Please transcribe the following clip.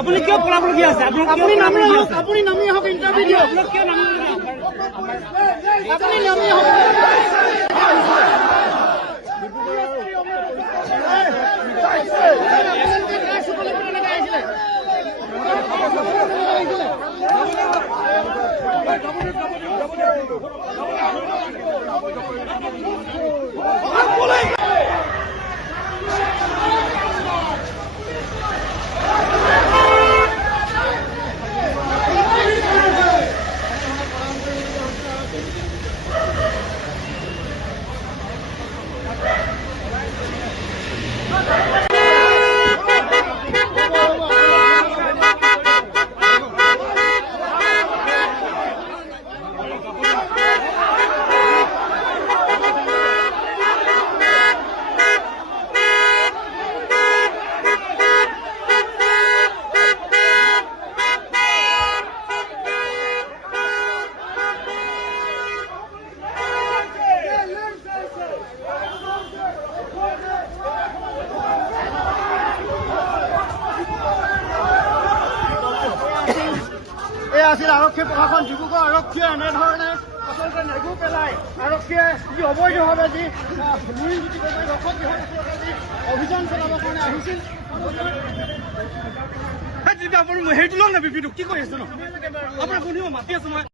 আপুনি কিয় পলাবলগীয়া আছে? আপুনি নামি আহক, আপুনি নামি আহক, ইণ্টাৰভিউ দিয়ক। কিয় নামি আপুনি নামি আহক। আছিল আৰক্ষী প্ৰশাসন ডিব্ৰুগড় আৰক্ষীয়ে এনেধৰণে আচলতে নেগু পেলাই আৰক্ষীয়ে যি অবৈধভাৱে যি অভিযান চলাবৰ কাৰণে আহিছিল। আপুনি হেৰিটো লওক না বিপিটো কি কৰি আছে ন আপোনাৰ কোনেও মাতি আছো মই।